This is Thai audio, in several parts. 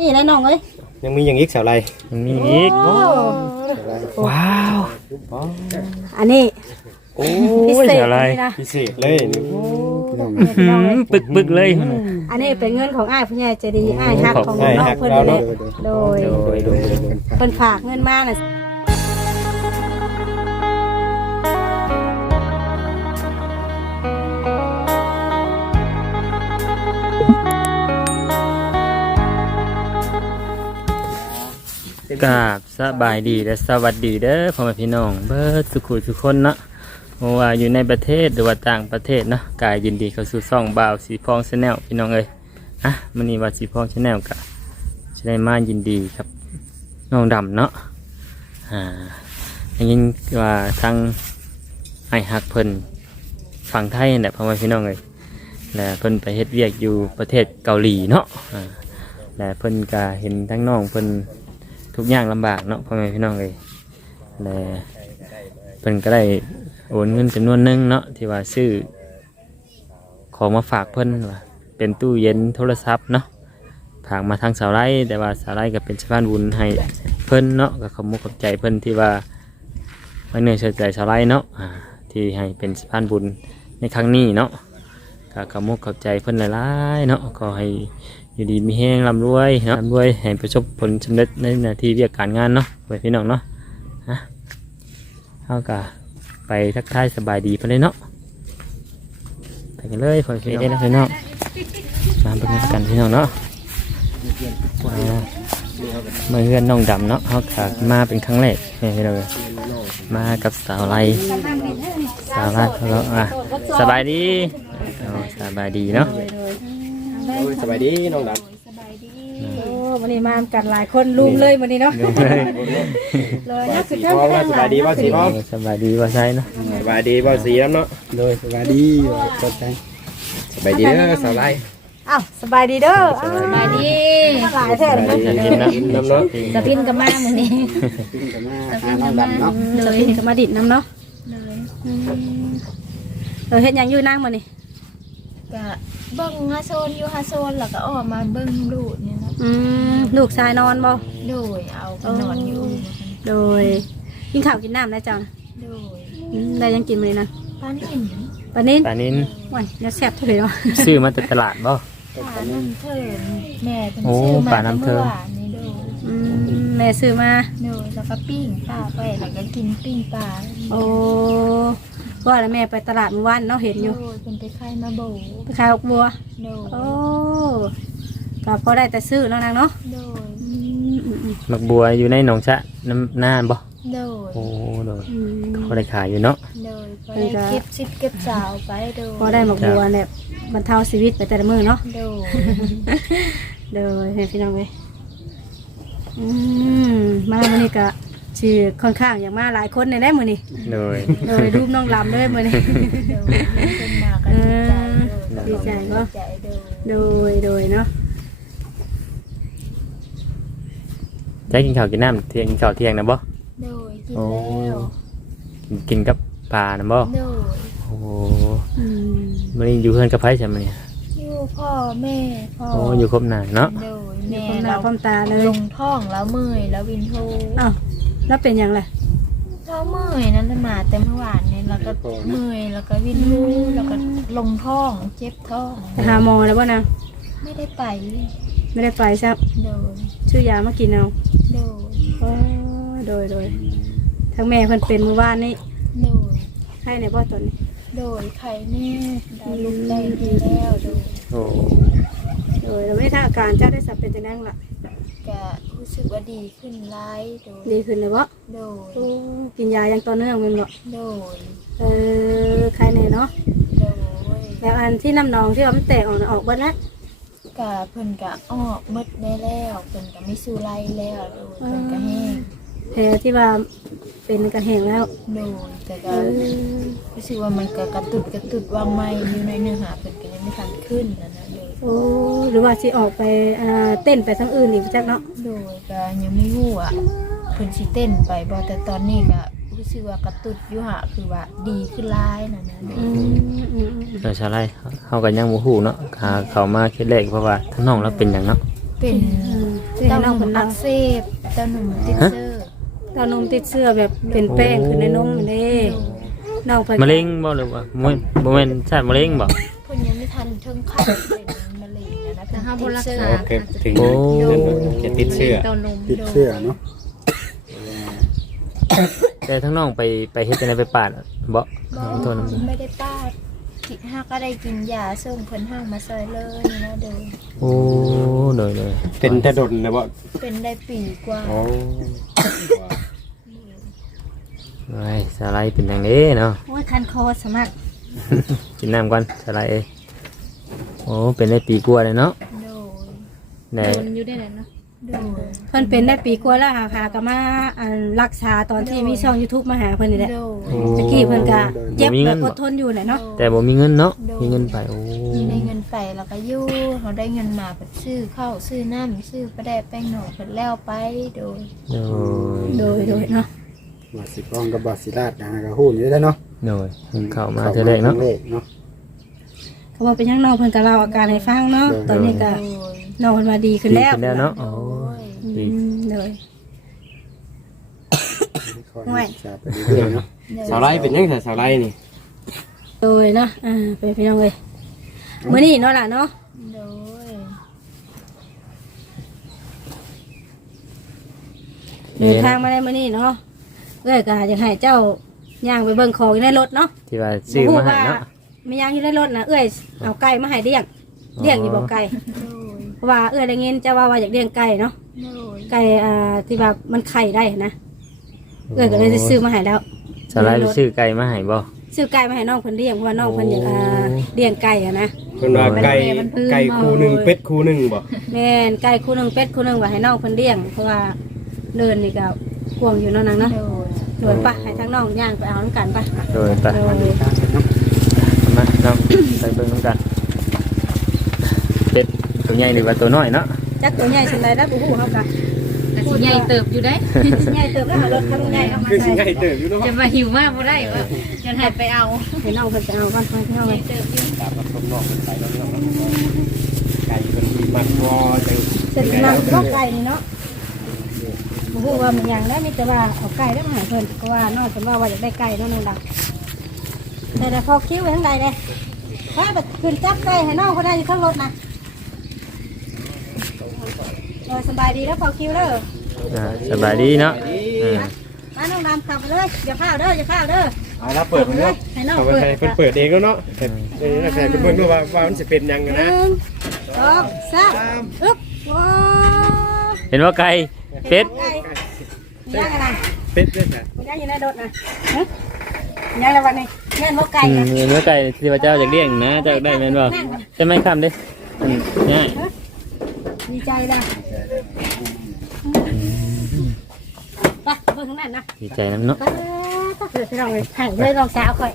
นี่นะน้องเอ้ยยังมีอย่างอีกสาวไรยังมีอีกโอ้ว้าว อันนี้โอ้พิโอ้ยเศษอะไร นี่นะพิเศษเลยนี่หืมปึกปึกๆเลย อันนี้เป็นเงินของอ้ายผู้ใหญ่ใจดีอ้ายฮักของให้น้องหักเพิ่นเรานี่แหเนาะละโดยโดยโดยโดยเพิ่นฝากเงินมาน่ะ กราบสบายดีและสวัสดีเด้อพ่อแม่พี่น้อง เบิดสุขุทุกคนเนาะบ่ว่าอยู่ในประเทศหรือว่าต่างประเทศเนาะกายยินดีเข้าสู่ช่องบ่าวสีพองชาแนลพี่น้องเอ้ยอะมื้อนี้ว่าสีพองชาแนลกะจะได้มายินดีครับน้องดำเนาะอ่าได้ยินว่าทางไอฮักเพิ่นฝั่งไทยนั่นแหละพ่อแม่พี่น้องเอ้ยและเพิ่นไปเฮ็ดเวียกอยู่ประเทศเกาหลีเนาะอ่าและเพิ่นก็เห็นทั้งน้องเพิ่น ทุกอย่างลำบากเนาะพ่อแม่พี่น้องเลยและเพิ่นก็ได้โอนเงินจำนวนหนึงเนาะที่ว่าซื้อของมาฝากเพิ่นว่าเป็นตู้เย็นโทรศัพท์เนาะฝากมาทางสาวไร่แต่ว่าสาวไร่ก็เป็นสะพานบุญให้เพิ่นเนาะก็ขอบมุกขอบใจเพิ่นที่ว่าไว้เนื่องเชื่อใจสาวไร่เนาะอ่าที่ให้เป็นสะพานบุญในครั้งนี้เนาะก็ขอบมุกขอบใจเพิ่นหลายๆเนาะก็ให้ อยู่ดีมีแห้งร่ำรวยเนาะร่ำรวยให้ประสบผลสำเร็จในหน้าที่เรียกการงานเนาะไว้พี่น้องเนาะฮะเอากะไปทักทายสบายดีไปเลยเนาะไปกันเลยพอพี่ได้แล้วพี่น้องมาเป็นกันพี่น้องเนาะมาเพื่อนน้องดำเนาะเขาขามาเป็นครั้งแรกนี่ยพี่น้องเอ้ยมากับสาวไลสาวไลเขาอะสบายดีสบายดีเนาะ โอ้ยสบายดีน้องดโอ้วันนี้มากันหลายคนลุมเลยวันนี้เนาะดูเลยเลยนะำคือสีเท่าพร้อมกันะนสบายดีบ่สีพร้อมสบายดีว่าใช่เนาะสบายดีบ่สีน้ำเนาะโดยสวัสดีสดใจสบายดีเด้อสาวไรอ้าวสบายดีเด้ออ้าวสบายดีหลายแท้เลยจะกินนะน้ำเนาะสะพินกับมามื้อนี้ขึ้นกันมาหาน้องดำเนาะสปินกับมาดิดน้ำเนาะเลยเออเฮ็ดหยังอยู่นั่งมื้อนี้ ก็เบิ่งฮาโซนอยู่ฮาโซนแล้วก็ออกมาเบิ่งลูกเนี่ยนะอืมลูกชายนอนบ่โดยเอาไปนอนอยู่โดยกินข้าวกินน้ำได้จังโดยอืมได้ยังกินมื้อนี้นะป้านหินปานนี้ป่านินว้ยอย่าแซ่บเท่าไหร่เนาะซื้อมาจากตลาดบ่ ป้าน้ำเทินแม่เป็นโอ้ซื้อมาป้าน้ำเทินมื่อวานนี่โดยอืมแม่ซื้อมา โดยแล้วก็ปิ้งปลาไปแล้วก็กินปิ้งปลาโอ้ ว่าแล้วแม่ไปตลาดเมื่อวานเนาะเห็นอยู่โดยเป็นไปขายมาโบไปขายหกบัว โดยโอ้ก็พอได้แต่ซื้อเนาะนางเนาะโดยอืมอืมอืมมักบัวอยู่ในหนองชะน้ำน่านบ่โดยโอ้โดยอืม เขาได้ขายอยู่เนาะโดยพอได้เก็บสิบเก็บสาวไปโดยพอได้หมกบัวเนี่ยบรรเทาชีวิตไปแต่ละมื้อเนาะ โดยเด้อให้พี่น้องเว้ยอืมมามื้อนี้ก็ ชื่อค่อนข้างอย่างมาหลายคนในได้มื้อนี้โดย โดยรูปน้องลำด้วยมื้อนี้โดยเป็นมากันดีใจโดยดีใจบ่ดีใจโดยโดยโดยเนาะได้กินข้าวกินน้ำเที่ยงกินข้าวเที่ยงนะบ่ โดยกินโอ้แล้วกินกินกับปลานะบ่ โดยโอ้อืมมันนี้อยู่เพื่อนกับไผใช่ไหมเนี่ยอยู่พ่อแม่พ่อโอ้อยู่ครบหนาเนาะโดยมีแม่ความหน้าเราความตาเลยลงท้องแล้วเมื่อยแล้ววินโทอ้าว แล้วเป็นหยังไงเราเมื่อยนั่นน่ะมาแต่เมื่อวานเนี่ยแล้วก็เมื่อยแล้วก็วินโทแล้วก็ลงท้องเจ็บท้องไปหาหมอแล้วบ่นางไม่ได้ไปไม่ได้ไปใช่โดยชื่อยามากินเอาโดยโอ้โดยโดยทั้งแม่เพิ่นเป็นเมื่อวานนี้โดยให้ในบ่ตอนนี้โดยไข่แน่ได้ลูกได้ดีแล้วโดยโอ้โดยแล้วไม่ได้ทางอาการเจ้าได้สับเป็นจังได๋ล่ะก็รู้ สึกว่าดีขึ้นร้ายโดยดีขึ้นเลยบ่โดยโอ้กินยาอย่างต่อเนื่องแม่นบ่โดยเออใครแน่เนาะโดยแล้วอันที่น้ำหนองที่ว่ามันแตกออกน่ะออกเบิดแล้วกะเพิ่นกะออกหมดได้แล้วเพิ่นกะไม่สู้ไล่แล้วโดยเพิ่นกะแห้งแผลที่ว่าเป็นกระแหงแล้วโดยแต่เอก็อรู้สึกว่ามันก็กระตุดกระตุดวางไม้อยู่ในเนื้อหาเพิ่นก็ยังไม่ทันขึ้นนะนะโดย โอ้หรือว่าสิออกไปอ่าเต้นไปทางอื่นอีกจักเนาะโดยก็ยังไม่รู้อะเพิ่นสิเต้นไปบ่แต่ตอนนี้ก็รู้สึกว่ากระตุดอยู่หะคือว่าดีขึ้นหลายนะนะโดอืยมอืมอืมเราชาไล่เขากันยังบ่ฮู้เนาะหาเขามาคิดแรกเพราะว่าทั้งน้องเราเป็นหยังเนาะโเป็นอืมเต้าเต้านน้องมเพิ่นอันั่งกเสบเต้านมติดเชื้อเต้านมติดเสื้อแบบเป็นแป้งขึ้นในนมนี่เด้น้องเพิ่นมะเร็งบ่หรือว่าบ่แม่นบ่แม่นชาติมะเร็งบ่ เพิ่นยังไม่ทันถึงขั้นเป็นมะเร็งนะนะแต่ห้ามบรักษาโอเคถึงโอ้จะติดเชื้อเต้านมติดเสื้อเนาะแต่ทั้งน้องไปไปเฮ็ดจังไดไปปาดบ่บ่โทษนะไม่ได้ป้าดกิห้าก็ได้กินยาส่งเพิ่นห้างมาซอยเลยนี่นะเด้อโอ้โดยโดยเป็นแตะดนนะบ่เป็นได้ปีกว่าอ๋อไอ้สาไลด์เป็นจังได๋เนาะ โอ้ยคันคอสมัคร กินน้ำก่อนสาไลด์เอ้ยโอ้เป็นได้ปีกว่าเลยเนาะโดยได้โดนอยู่ได้แหละเนาะโดยเพิ่นเป็นได้ปีกว่าแล้วหาหาก็มาอันรักษาตอนที่มีช่อง YouTube มาหาเพิ่นนี่แหละโดยโอ้ตะกี้เพิ่นก็เจ็บแบบอดทนอยู่แหละเนาะแต่บ่มีเงินเนาะมีเงินไปโอ้มีได้เงินไปแล้วก็อยู่เขาได้เงินมาเพิ่นซื้อข้าวซื้อน้ำซื้อปลาแดกแป้งหน่อเพิ่นแล้วไปโดย โดยโดยโดยเนาะ บาสิกองกับบาสิราดนะฮะก็ฮู้อยู่ได้อเนาะ โดยเพิ่นเข้ามาเทื่อแรกเนาะครั้งแรกเนาะเขาบอกเป็นหยังน้องเพิ่นก็เล่าอาการให้ฟังเนาะโดยตอนนี้ก็โดยน้องเพิ่นว่าดีขึ้นดีแล้วขึ้นแล้วเนาะโอ้อืดีมโดยขอให้ทราบไปเรื่อยๆเนาะสาวไล่เป็นยังไงสาวไล่นี่โดยเนาะอ่าเป็นพี่น้องเลยมื้อนี้เนาะล่ะเนาะโดยเดินทางมาได้มื้อนี้เนาะเอ้ยก็อยากให้เจ้า ย่างไปเบิ่งของอยู่ในรถเนาะที่ว่าซื้อมาให้เนาะไม่ย่างอยู่ในรถนะเอ้ยเอาไก่มาให้เลี้ยงเลี้ยงอยู่บ่ไก่โดยเพราะว่าเอ้ยได้เงินจะว่าว่าอยากเลี้ยงไก่เนาะโดยไก่อ่าที่ว่ามันไข่ได้นะเอ้ยก็เลยจะซื้อมาให้แล้วสาไลด์ไปซื้อไก่มาให้บ่ซื้อไก่มาให้น้องเพิ่นเลี้ยงเพราะว่าน้องเพิ่นอยากอ่าโอ้เลี้ยงไก่อะนะ เพิ่นว่าไก่ไก่คู่หนึงเป็ดคู่หนึงบ่แม่นไก่คู่หนึงเป็ดคู่หนึงว่าให้น้องเพิ่นเลี้ยงเพราะว่าเดินนี่ก็กวางอยู่เนาะนางเนาะโดย โดยปะให้ทั้งน้องย่างไปเอาน้ำกันปะโดยไปโดยมาน้องไปเบิ่งน้ำกันเป็ดตัวใหญ่หรือว่าตัวน้อยเนาะจักตัวใหญ่สิได้แล้วบ่ฮู้เฮาก็แต่สิใหญ่เติบอยู่ได้ใหญ่เติบแล้วเอารถคันใหญ่เอามาคือสิใส่ไงเติบอยู่เนาะจะมาหิวมากบ่ได้ว่าจะให้ไปเอาให้น้องเพิ่นไปเอาบ้านเพิ่นพี่น้องใหเลญ่ยเติบอยู่ตามรับชมนอกเป็นไปแล้วเนาะไก่เป็นมันพอจังเสร็จแล้วน้องไก่นี่เนาะ บ่ฮู้ว่ามันหยังได้มีแต่ว่าเอาไก่ได้มาให้เพิ่นก็ว่าน้องเพิ่นว่าว่าอยากได้ไก่เนาะน้องดังแต่แต่พอคิ้วไว้ทางใดเด้ถ้าแบบขึ้นจับไก่ให้น้องเขาได้อยู่ข้างรถนะเออสบายดีแล้วพอคิ้วเด้ออ่าสบายดีเนาะอ่ามาน้องดำขับไปเลยอย่าพลาดเด้ออย่าพลาดเด้อ เอาละเปิดเลเนาะยให้น้องเอาไปเปิดให้เพิ่นเปิดเองแล้วเนาะแต่เออให้เพิ่นเบิ่งดูว่าว่ามันสิเป็นยังหกันนึ่นะงสองสามอึ๊บว้าวเห็นว่าไก่ เป็ดไก่ย่างอะไรเป็ดด้วยค่ะมันย่างอยู่ในรถนะฮะย่างอะไรวันนี้แม่นบ่ไก่อืมนะเห็นว่าไก่ที่ว่าเจ้าอยากเลี้ยงนะเจ้าอยากได้แม่นบ่ใช่ไหมคำเด้อืมง่ายดีใจนะไปเบิ่งข้างนั้นนะดีใจน้ำเนาะไปเดี๋ยวพี่น้องเลยให้เลยลองสาวค่อย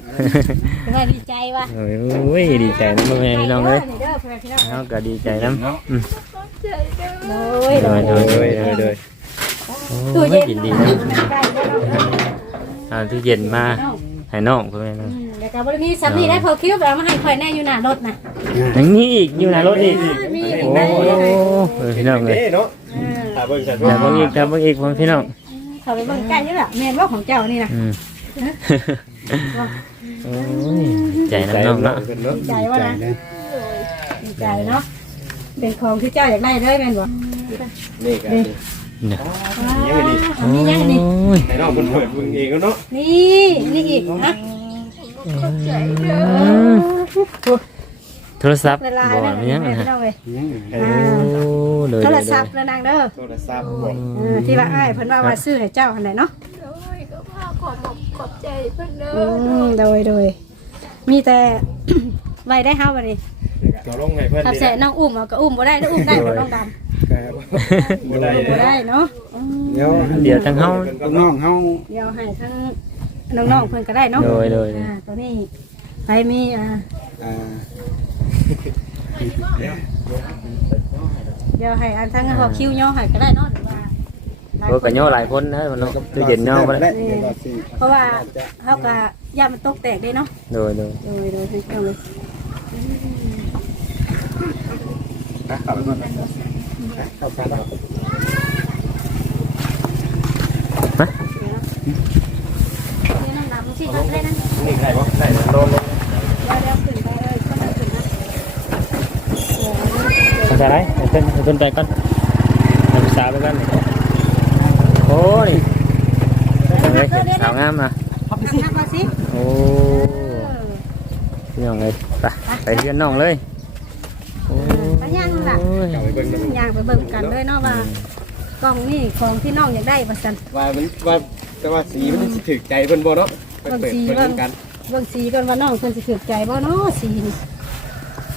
เป็นไงดีใจวะโอ้ยดีใจน้ำพ่อแม่พี่น้องเลยเด้อเพื่อนพี่น้องเขาก็ดีใจน้ำอืมโอ้ยโดยโดยโดโดยย โดยโดยโอ้ยยินดีนะไก่เด้อน้องเอาที่เย็นมาให้น้องพ่อแม่น้องอืมเดี๋ยวกับบริมีสัมนีได้พอคิ้วไปเอามาให้ค่อยแน่อยู่หน้ารถนะยังนี่อีกอยู่ในรถอีกมีโอ้ได้เลยเออพี่น้องเลยเด้เนาะอืมถ้าเบิ่งสัตว์แต่บางอีกแต่บางอีกพ่อพี่น้องเขาไปเบิ่งไก่นี่แหละแม่นว่าของเจ้านี่นะอืมโอ้ยใจน้ำน้องเนาะเพิ่นเนาะดีใจว่าใจนะนะดีใจเนาะเป็นของที่เจ้าอยากได้เลยแม่นบ่นี่ก็ เนี่ยยังไงดีอันนี้ยังนี่โอ้ยให้น้องเพิ่นเปิดเบิ่งเองแล้วเนาะนี่นี่อีกนะอืมโทรศัพท์ละลายบ่นะมียังแม่นะพี่น้องเว้ยยังโอ้เลยโทเลรยศัพท์แล้วนางเด้อโทรศัพท์บ่เออที่ว่าอ้ายเพิ่นว่าว่าซื้อให้เจ้าอันไหนเนาะโดยก็พาขอบขอบขอบใจเพิ่นเด้อือมโดยโดยมีแต่ ไว้ได้เฮาบัดนี้ก็ลงให้เพิ่นถ้านี่แสน้องอุ้มเอาก็อุ้มบ่ได้เด้ออุ้มได้บ่น้องดำ บ่ได้บ่ได้เนาะอืมเดี๋ยวเดี๋ยวทั้งเฮา ลูกน้องเฮาเดี๋ยวให้ทั้งน้องๆเพิ่นก็ได้เนาะโดยโดยอ่าตัวนี้ไปมีอ่าอ่าเดี๋ยวให้อันทั้งหอคิวย่อให้ก็ได้เนาะหรือว่าโอ้ก็ย่อหลายคนนะมันตู้เย็นย่อบ่ได้เดี๋ยวก็สิเพราะว่าเฮาก็ย่ามันตกแตกได้เนาะโดยโดยโดยโดยให้เอาเลยอะเอาไปก่อน เข้ากันเอานี่น้องดำสิครับเลยนะนี่ใครวะใครโดนลงเดี๋ยวเดี๋ยวขึ้นไปเลยก็ไม่ขึ้นนะทำใจไรให้เพิ่นให้นไปก่อนให้ผู้สาวไปก่อนนี่โอ้ยเป็นไงสาวงามอะสิโอ้พี่น้องเลยไปไปเพื่อนน้องเลย ไปย่างล่ะยเก่าไปเบิ่งมันย่างไปเบิ่งกันเลยเนาะว่ากล่องนี่ของที่น้องอยากได้ว่าซั่นว่ามันว่าแต่ว่าสีมันสิถึกใจเพิ่นบ่เนาะไปเปิดเพิ่นกันเบิ่งสีก่อนว่าน้องเพิ่นสิถูกใจบ่เนาะสีนี่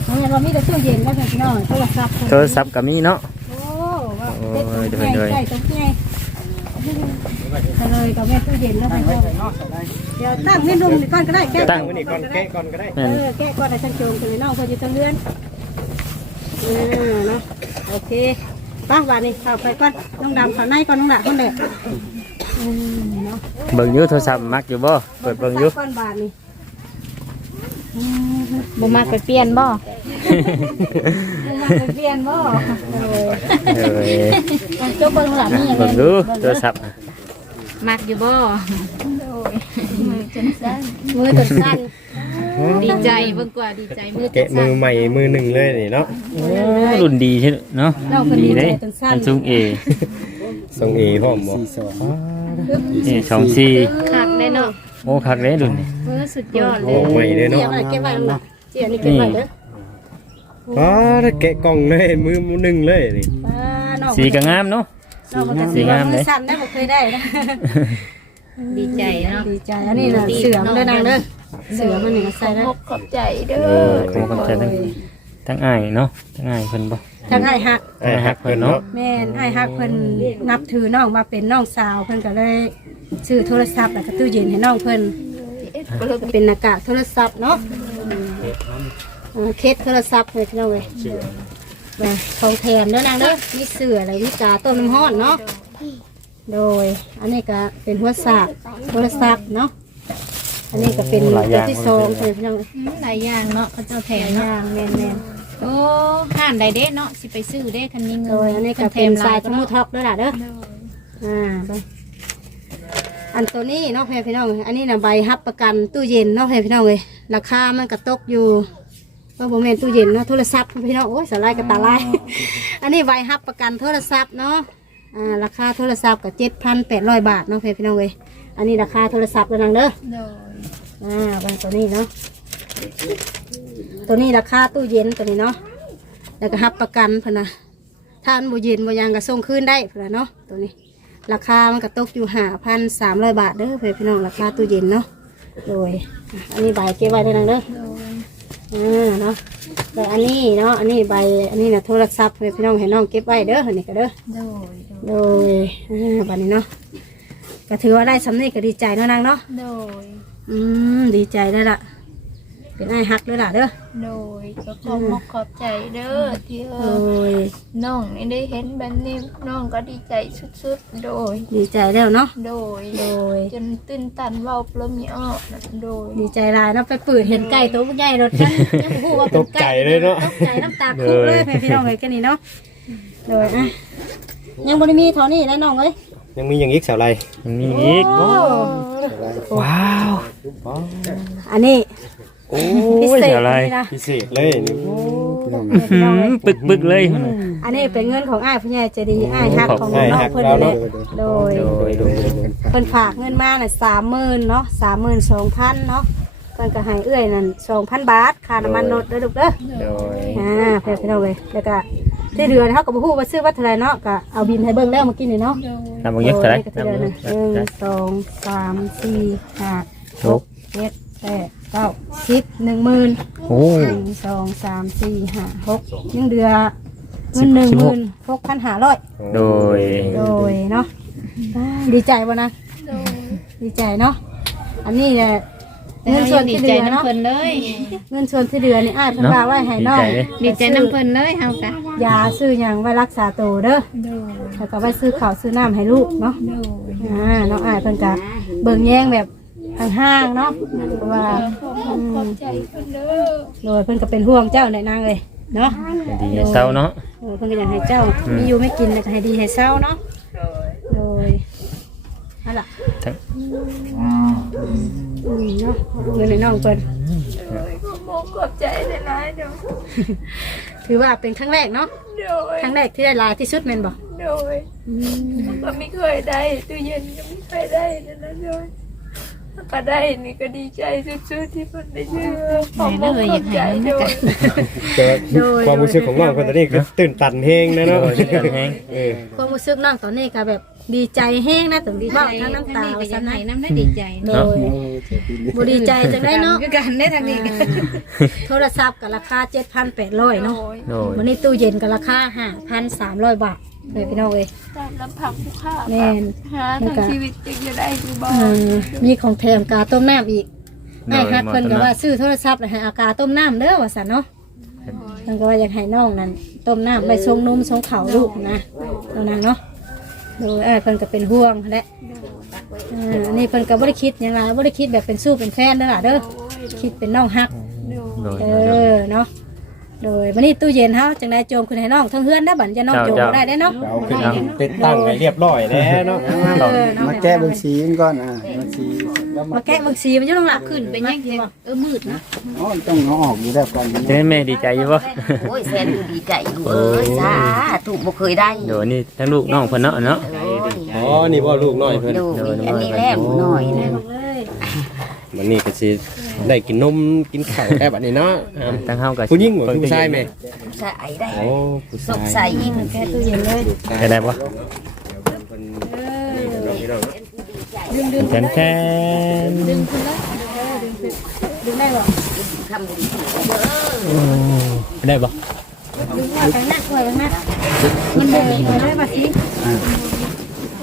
น้องเห็นว่ามีแต่ตู้เย็นก็เป็นพี่น้องโทรศัพท์เพิ่นโทรศัพท์ก็มีเนาะ โอ้ว่าโอ้เด็กยตัวใหญ่เดี๋ยวๆใหญ่ตัวใหญ่ก็เลยก็แม่ตู้เย็นแล้วให้เจ้าเดี๋ยวตั้งให้นุ่มนี่ก่อนก็ได้แก้ตั้งมื้อนี้ก่อนแกะก่อนก็ได้แม่นเออแก้ก่อนให้ฉันโจมกันเลยน้องเพิ่นอยู่ตรงเรือนเออเนาะโอเคไป้าวันนี้เข้าไปก่อนน้องดำเข้าในก่อนน้องหละคนแดกอืมเนาะเบิ่งอยู่โทรศัพท์มักอยู่บ่เปิดเบิ่งอยู่ก้อนบาทนี่บ่มากไปเปลี่ยนบ่มันไปเปลี่ยนบ่เออเอ้ยเอาจบเบิ่งหลังนี่ยังไงเบิ่งดูโทรศัพท์มักอยู่บ่มือจนสั้น ดีใจเบิ่งกว่าดีใจมือแกะมือใหม่มือหนึ่งเลยนี่เนาะโอ้รุ่นดีใช่เนาะเราก็ดีใจเด้จนสั้นอันซุงเอทรงเอพร้อมบ่สี่สองนี่สองสี่คักได้เนาะโอ้คักเลยรุ่นนี้มือสุดยอดเลโอ้ยใหม่เลยเจียเนาะอะไรเก็บไว้หรอเจียนี่เก็บไว้เด้ออ๋อถ้าแกะกล่องเลยมือหนึ่งเลยนี่ป้าน้องสีก็งามเนาะ น้องมันก็สีงามเลย สั้นได้บ่เคยได้นะดีใจเนาะดีใจอันนี้น่ะเสือมันเด้อนางเด้อ เสือมันนี่ก็ใส่ได้ขอบขอบใจเด้เอออขอบคุณใจทั้งทั้งอ้ายเนาะทั้งอ้ายเพิ่นบ่จังให้ฮักให้ฮักเพิ่นเนาะแม่นให้ฮักเพิ่นนับถือน้องมาเป็นน้องสาวเพิ่นก็เลยซื้อโทรศัพท์แล้วก็ตู้เย็นให้น้องเพิ่นเป็นหน้ากากโทรศัพท์เนาะเออเคสโทรศัพท์เลยพี่น้องเว้ยแหม่ของแถมเด้อนางเด้อมีเสืออะไรมีกาต้มน้ำร้อนเนาะโดย อันนี้ก็เป็นหัวสากโทรศัพท์เนาะ อันนี้ก็เป็นตัวที่สองเลยพี่น้องเอ้ยอืมหลายอย่างเนาะเขาเจ้าแถหมลายอเนาะย่างแม่นแม่นโอ้ห่านใดเด้เนาะสิไปซื้อเด้คันมีเงิโดยอันนี้ก็เป็นสายสมูทท็อกด้วยล่ะเด้อโดยอ่าไปอันตัวนี้เนาะแพ่พี่น้อง อันนี้นะใบฮับประกันตู้เย็นเนาะแพ่พี่น้องเลยราคามันก็ตกอยู่ว่าโมเมนตู้เย็นเนาะโทรศัพท์พี่น้องโอ้ยสลายกับตาลาย อันนี้ใบฮับประกันโทรศัพท์เนาะอ่าราคาโทรศัพท์กับเจ็ดพันแปดร้อยบาทเนาะแพ่พี่น้องเลยอันนี้ราคาโทรศัพท์แล้วนังเด้อ โดย อ่าใบตัวนี้เนาะ ตัวนี้ราคาตู้เย็นตัวนี้เนาะ แล้วก็ฮับประกันพะนะถ้าอันบ่เย็นบ่หยังก็ส่งคืนได้พะนะเนาะตัวนี้ ราคามันก็ตกอยู่ห้าพันสามร้อยบาทเด้อเพื่อนพี่น้องราคาตู้เย็นเนาะ โดยอะอันนี้ใบเก็บไว้ได้นังเด้ออ่าเนาะแต่อันนี้เนาะ อันนี้ใบ อันนี้นะโทรศัพท์เพื่อนพี่น้องให้น้องเก็บไว้เด้ออันนี้ก็เด้อ โดย โดยอ่าบัดนี้เนาะก็ถือว่าได้สำเร็จก็ดีใจเนาะนางเนาะ โดย อืมดีใจได้ละเป็นไอ้ฮักด้วยล่ะเด้อโดยก็ขอบมกขอบใจเด้อที่เอโดอยน้องนี่ได้เห็นแบบนี้น้องก็ดีใจสุดๆ โดย ดีใจแล้วเนาะโดย โดย จนตื่นตันเว้าเปลมีออกนะโดย ดีใจหลายเนาะไปเปิดเห็นไก่ตัวใหญ่รถกันยังบ่ฮู้ว่าเป็นไก่ตกใจเลยเนาะตกใจน้ำตาคุกเลย แม่พี่น้องเลยกันนี่เนาะโดยอะยังบริมีเท่านี้แล้วน้องเอ้ย ยังมีอย่างอีกสาวไรมันมีอีกโอ้ว้าวอันนี้โอ้พิยเศษอะไรนี่นะพิเศษเลยนี่พี่น้องแม่พี่น้องเอ้ยปึกปึกๆเลยมันอันนี้เป็นเงินของอ้ายผู้ใหญ่ใจดีอ้ายฮักของอ้ายน้อฮังกเพิ่นเรานี่เนาะโดยโดยโดยเพิ่นฝากเงินมาน่ะสามหมื่นเนาะสามหมื่นสองพันเนาะเพิ่นก็ให้เอื้อยนั่นสองพันบาทค่าน้ำมันรถเด้อลูกเด้อ โดย อ่าเพื่อนพี่น้องเลยแล้วก็ ที่เดือนเขาก็บ่ฮู้ว่าซื้อวัตถุไรเนาะก็เอาบินให้เบิ่งแล้วเมื่อกี้นี่เนาะนำมึงยักษ์เท่าไหรโอ้ยก็ที่เดือนนำมึงน่ะหนึ่งสองสามสี่ห้าหกเจ็ดแปดเก้าสิบหนึ่งหมื่นโอ้หนึ่งสองสามสี่ห้าหกยังเดือนเงินหนึ่งหมื่นหกพันห้าร้อยโดยโดยเนาะอ่าดีใจบ่นะดีใจเนาะอันนี้เนี่ย เงินส่วนดีที่ใจเดือนน้ำเนาะเพิ่นเลย เงินส่วนที่เดือนนี่อ้ายเพิ่นว่าไว้ให้ดีน้องใจเลยดีใจน้ำเพิ่นเลยเฮากะยาซื้อหยังไว้รักษาตัวเด้อโดยแล้วก็ไว้ซื้อข้าวซื้อน้ำให้ลูกเนาะ โดยอ่าน้องอายเพิ่นจะเบิ่งแย่งแบบห่างๆเนาะเพราะว่าขอบมกขอบใจเพิ่นเด้อโดยเพิ่นก็เป็นห่วงเจ้าในนางเลยเนาะดีให้เศร้าเนาะเออเพิ่นก็อยากให้เจ้ามีอยู่ไม่กินแล้วก็ให้ดีให้เศร้าเนาะโดย เอาล่ะทั้งอืมเนาะเงินในน้องเพิ่นโมกอบใจหลายๆเด้อถือว่าเป็นครั้งแรกเนาะโดยครั้งแรกที่ได้หลายที่สุดแม่นบ่โดยก็ไม่เคยได้ตู้เย็นก็ไม่เคยได้นั่นนะโดยถ้าก็ได้นี่ก็ดีใจสุดๆที่เพิ่นได้เชื่อขอบคุณขอบใจโดยแต่ความรู้สึกของน้องคนตอนนี้คือตื่นตันเฮงนะเนาะโดยที่กันแฮงเออความรู้สึกน้องตอนนี้ก็แบบ ดีใจแห้งนะถึงดีเว้าทั้งน้ำตาก็ว่ายัซั่งนไห้นะน้ำได้ดีใจโดยบ่ดีใจจังได้เนาะคือกันได้ทางนี้กันโทรศัพท์ก็ราคา7,800เนาะโดยวันนี้ตู้เย็นก็ราคา5,300บาทเลยพี่น้องเอ้ยตามลำพังผู้ค่าแม่นหาทางชีวิตจึงจะได้อยู่บ้าเอ่งอมีของแถมกาต้มน้ำอีกไอ้ฮักเพิ่นก็ว่าซื้อโทรศัพท์แล้วให้เอากาต้มน้ำเด้อว่าซั่นเนาะเพิ่นก็ว่าอยากให้น้องนั่นต้มน้ำไปชงนมชงข้าวลูกนะตอนนั้นเนาะ โดยอ้ายเพิ่นก็เป็นห่วงแหละอ่าอันนี้เพิ่นก็บ่ได้คิดหยังไงบ่ได้คิดแบบเป็นสู้เป็นแฟนเด้อล่ะเด้อคิดเป็นน้องฮัก โดยเอโดย อเนาะโดยวันนี้ตู้เย็นเฮาจังไดโจมขึ้นให้น้องทั้งเฮือนได้อบัดจะน้องโจมบ่ได้ได้อเนาะ เอาขึ้นติดตั้งไว้เรียบร้อยแล้วเนาะ เออเนาะ มาแก้เบิ่งสีกันก่อนอะ มาสีแล้วมามาแกะบางสีมันจะต้องหลับขึ้ขึ้นนไปไปยัยังงไงเออมืดนะอ๋อต้องเอาออกอยู่แล้วก่อนจะให้แม่ดีใจอยู่บ่โอ้ยแสนดูดีใจลูกเอ้ยสาถูกบ่เคยได้เดี๋ยวนี่ทั้งลูกน้องเพิ่นเนาะเนาะโอ้ยอ๋อนี่บ่ลูกน้อยเพิ่นดูอันนี้แหละหมูน้อยนะเลยวันนี้ก็สิได้กินนมกินข้าวแอบอันนี้เนาะอ่าทั้งเฮากับผู้หญิงบ่ผู้ชายแม่ใส่ได้โอ้ผู้สชายกใส่ยิ่งแกะตู้เย็นเลยจะได้บ่เพิ่น แทนแทนดึงขึ้นเลยดึงได้บ่ทำบุญโอ้ได้บ่ดึงว่าไปหน้าสวยไปหน้ามันดึงไปได้มาสิ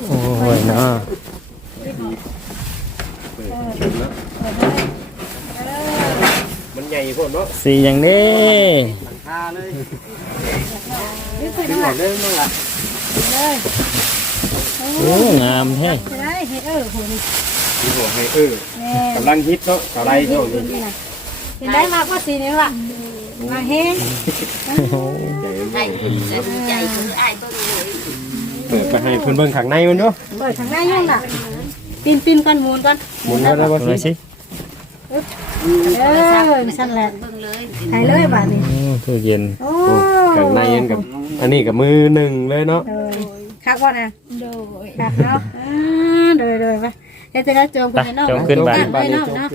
โอ้ยเนาะมันใหญ่โพดเนาะสีอย่างนี้คาเลยดึงไปได้เริ่มแล้วล่ะเลย โอ้งามแท้จะได้เฮ็ดเออโหนี่ที่หัวให้เออแม่กำลังฮิตเนาะกำไรช่วงนี้นี่นะเห็นได้มากกว่าสีนี้ว่ะมาแห้งได้ดีใจคืออ้ายต้นเลยเปิดไปให้เพิ่นเบิ่งข้างในมันเนาะเปิดทางหน้ายุ่งน่ะปีนปีนก่อนหมุนก่อนหมุนมาแล้วบ่เอาเลยสิสิเออสั่นแหละเบิ่งเลยถ่ายเลยบาดนี้โอ้ตู้เย็นโอ้ข้างในยันกับอันนี้กับมือหนึ่งเลยเนาะเออ คักว่านะโดยคักเนาะอ่าโดยโดยไปเฮ็ดจะได้โจมไปกันเนาะจงขึ้นบ้านไปเนาะเนาะ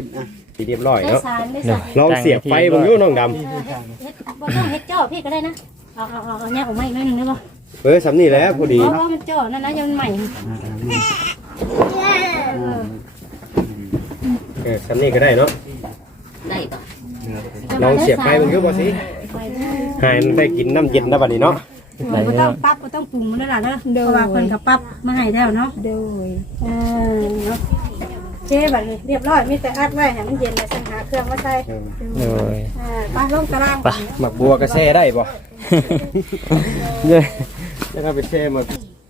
สีเรียบร้อยได้เนาะสารได้เนาะสารลองเสียบไฟเบางอยู่น้องดเออเฮ็ดบ่ต้องเฮ็ดจ่อพี่ก็ได้นะเอาเอาเอาเอาเนี่ยออกมาอีกหน่อยหนึงได้บ่ำเออสำนี่แหล้วพอดี เพราะว่ามันจ่อนั่นนะยังมันใหม่เออสำนี่ก็ได้เนาะได้ปะลองเสียบไฟเบางอยู่บ่สิหายได้กินน้ำเย็นนะบัดนี้เนาะ บ่ต้องปรับบ่ต้องปรุงมันนั่นล่ะเด้อเพราะว่าเพิ่นก็ปรับมาให้แล้วเนาะโดยเออเนาะเจ๊บัดนี้เรียบร้อยมีแต่อัดไว้ให้มันเย็นแล้วสังหาเครื่องมาใส่โอ้ยอ่าไปลงตารางไปหมักบัวก็แช่ได้บ่เนี่ยแล้วก็ไปแช่หมด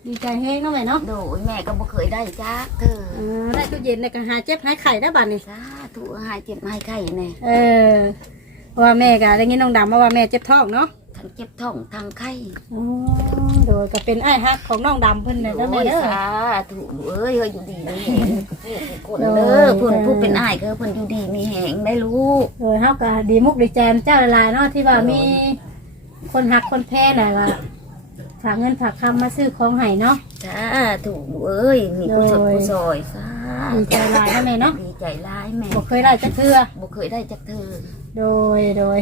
ดีใจแฮงเนาะแม่เนาะโดยแม่ก็บ่เคยได้จ้าเธอเออได้ตู้เย็นเนี่ยก็หาเจ็บหายไข้ได้บัดนี้ สาธุหายเจ็บหายไข้แน่เออเพราะว่าแม่ก็ได้ยินน้องดำมาว่าแม่เจ็บท้องเนาะ ทั้งเจ็บท้องทั้งไข้อ๋อโดยก็เป็นไอ้ายฮักของน้องดำเพิ่นน่ะเด้อแม่โอ้ยเด้อ สาธุเอ้ยเฮ้ยอยู่ดีมีแหงคนเด้อเพิ่นผู้เป็นอ้ายก็เพิ่นอยู่ดีมีแหงได้ลูก โดยเฮาก็ดีมุกดีใจเจ้าละลายเนาะที่ว่ามีคนหักคนแพ้น่ะว่าฝากเงินฝากคำมาซื้อของให้เนาะ สาธุเอ้ยมีผู้ชดผู้ซอยสาดีใจหลายเนาะแม่เนาะ ดีใจร้ายแม่บ่เคยได้จักเทื่อบ่เคยได้จากเธอ โดยโดย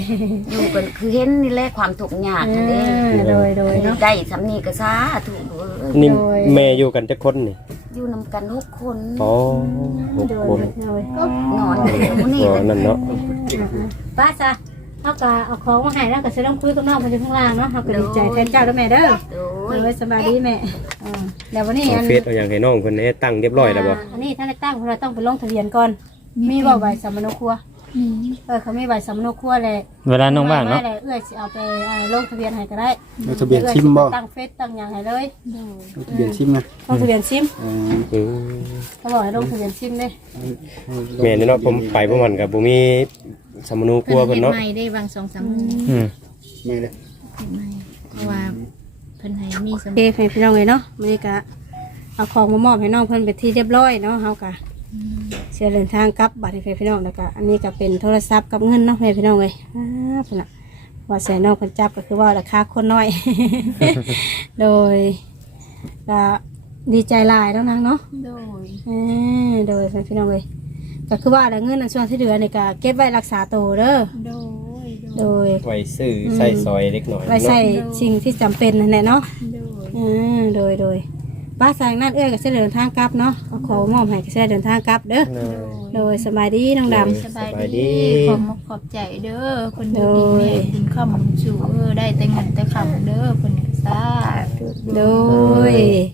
อยู่กันคือเห็นนี่แหละความทุกข์ยากเอนั่นเด้อโดยโดยเนาะ ได้สำนีก็สาธุเอ้ยนี่แม่อยู่กันจักคนนี่อยู่นำกันหกคนอ๋อหกโดยคนโดยนอนอยู่ตรงนี้อ๋อนั่นเนาะป้าจ้ะเฮาก็เอาของมาให้แล้วก็สิต้องคุยกับน้องเพิ่นอยู่ข้างล่างเนาะเฮาก็ดีใจแทนเจ้าเด้อแม่เด้อโดโดยยสบายดีแม่อ่าแล้ววันนี้เอาอันเฟซเอาอย่างให้น้องเพิ่นให้ตั้งเรียบร้อยแล้วบ่าอันนี้ถ้าได้ตั้งเราต้องไปลงทะเบียนก่อน มีบ่ใบสมนครัวมี เออเขามีใบสมนครัวเลยเวลาน้องว่างเนาะไว้เลยเอื้อยสิเอาไปอ่าลงทะเบียนให้ก็ได้เอาทะเบียนซิมบ่เอื้อยสิไปตั้งเฟซตั้งหยังให้เลยเอาทะเบียนซิมนะลงทะเบียนซิมเอออืมเขาบอกให้ลงทะเบียนซิมเลยแม่นี่เนาะผมไปบ่มันก็บ่มีสมนูครัวเพิ่นเนาะใหม่ได้วางสองสามมืออืมมไม่เลยไม่เพราะว่าเพิ่นให้มีสโอมเคให้พี่น้องเลยเนาะมื้อนี้ก็เอาของมามอบให้น้องเพิ่นเป็นที่เรียบร้อยเนาะเฮาก็ เสียเดินทางกลับบัตรให้พี่น้องแล้วก็อันนี้ก็เป็นโทรศัพท์กับเงินเนาะให้พี่น้องเลยอ้าพุ่นน่ะว่าใส่น้องเพิ่นจับก็คือว่าราคาคนน้อย โดยก็ดีใจหลายแล้วนางเนาะโดยเออโดยพี่น้องเลยก็คือว่าแล้วเงินในส่วนที่เหลือเนี่ยก็เก็บไว้รักษาตัวเด้อโดยโดยไว้ซื้อใส่ซอยเล็กหน่อยไว้ใส่สิ่งที่จำเป็นนั่นแหละเนาะโดยเออโดยโดย ป้าสางนั่นเอื้อก็จะเดินทางกลับเนาะก็ขอมอบให้ก็จะเดินทางกลับเด้อเนาะโดยสบายดีน้องดำ สบายสบายดีดีขอมขอบใจเด้อเพิ่นอยู่ดีแม่คุณคำสู่เออได้แต่เงินแต่คำเด้อเพิ่นก็สาธุ โดย